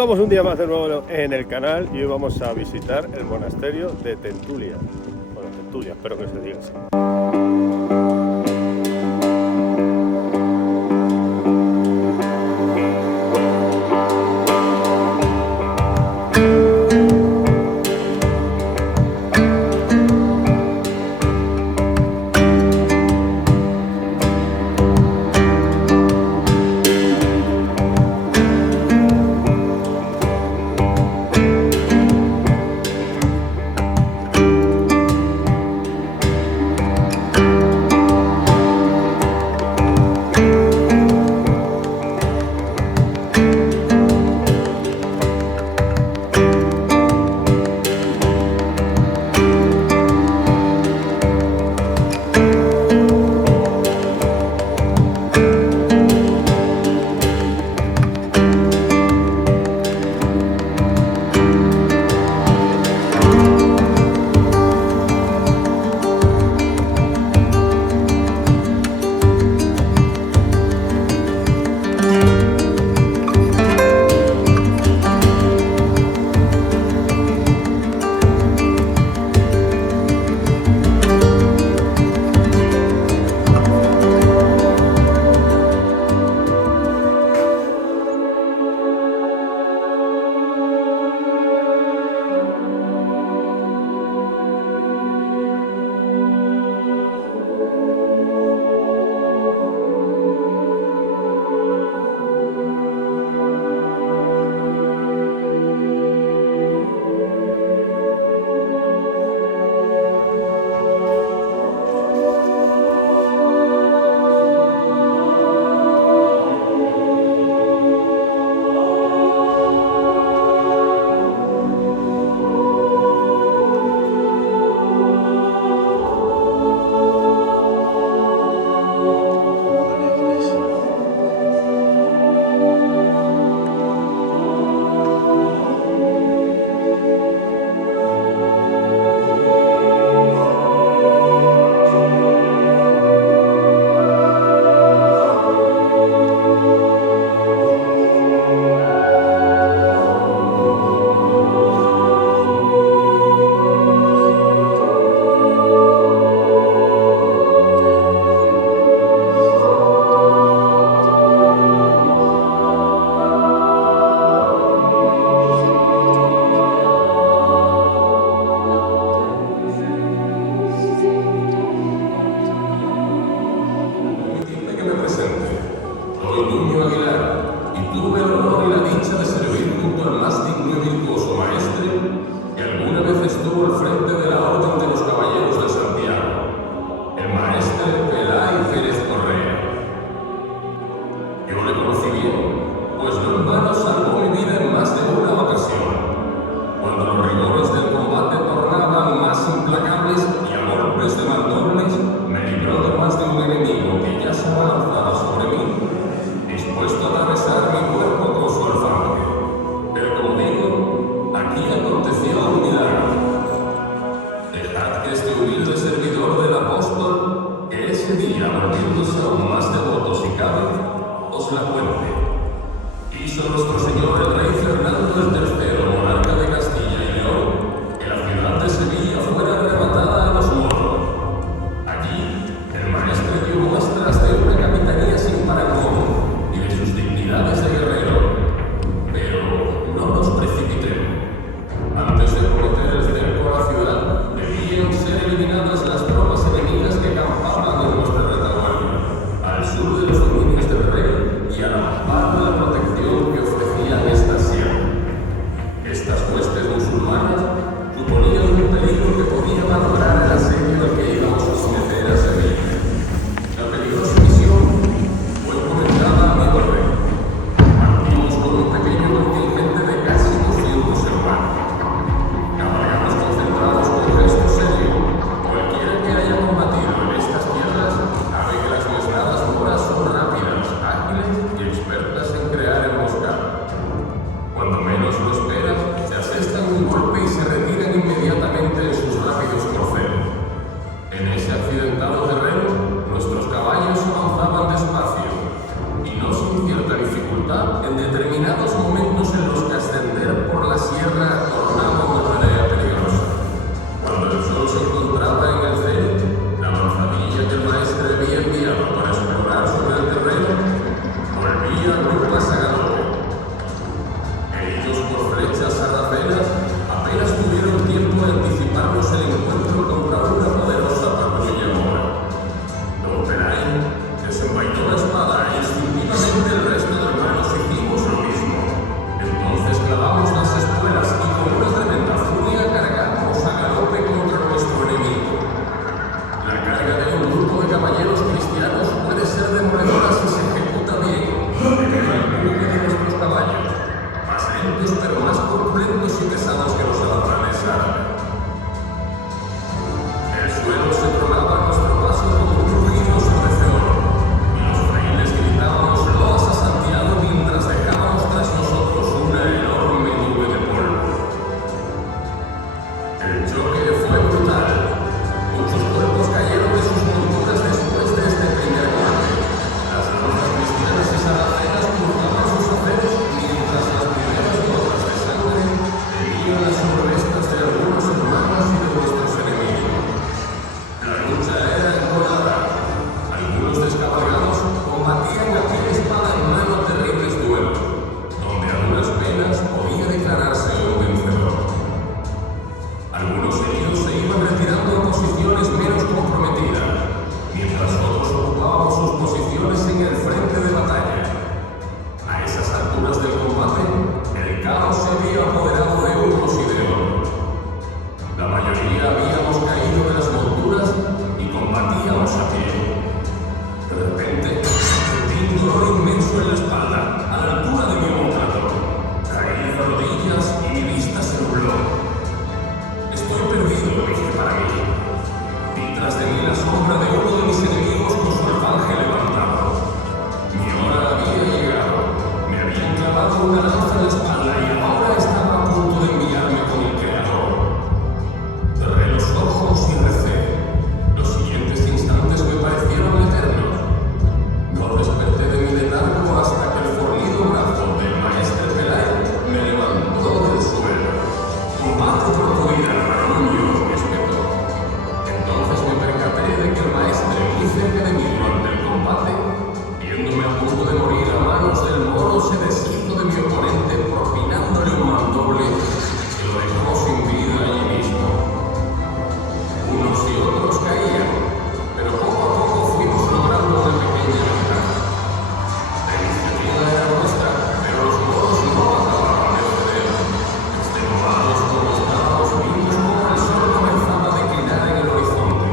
estamos un día más de nuevo en el canal y hoy vamos a visitar el monasterio de Tentulia. Bueno, Tentulia, espero que se diga así. Cualquiera que modo se deshizo de mi oponente propinándole un mandoble que lo dejó sin vida allí mismo. Unos y otros caían, pero poco a poco fuimos logrando una pequeña ventaja. La iniciativa era nuestra, pero los moros no acababan de ceder. Extenuados como estábamos, vimos cómo el sol comenzaba a declinar en el horizonte.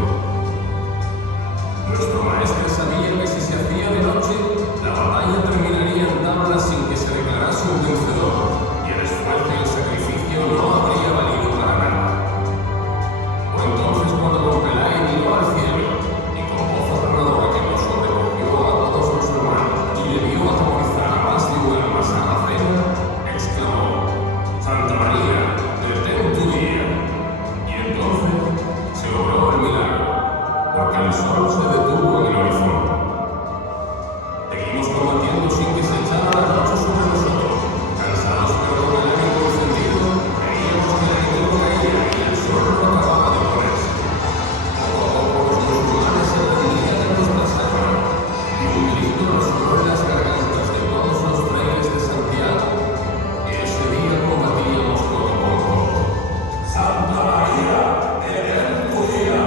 Nuestro maestro sabía que si se hacía de noche, la batalla terminaría en tablas sin que se declarase un vencedor, y el esfuerzo y el sacrificio no habría valido para nada. Fue entonces cuando Don Pelai miró al cielo, y con voz atronadora que nos sobrecogió a todos los hermanos, y le vio atemorizar a más de un alma sarracena, exclamó: «Santa María, detén tu día». Y entonces se obró el milagro, porque el sol se detuvo en el horizonte. Seguimos combatiendo sin que se echara la noche sobre nosotros. Cansados pero con el ánimo encendido, creíamos que el enemigo caía y el sol no acababa de ponerse. Poco a poco los musulmanes se rendían en nuestras armas, y un grito resonó en las gargantas de todos los frailes de Santiago, que ese día combatíamos codo con codo. «Santa María, detén tu día».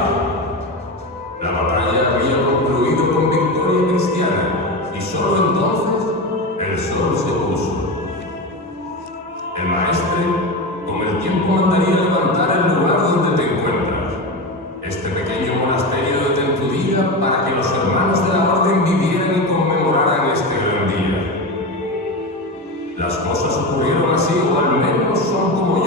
La batalla había concluido con victoria cristiana, y solo entonces el sol se puso. El maestre, con el tiempo mandaría levantar el lugar donde te encuentras, este pequeño monasterio de Tentudía, para que los hermanos de la orden vivieran y conmemoraran este gran día. Las cosas ocurrieron así, o al menos son como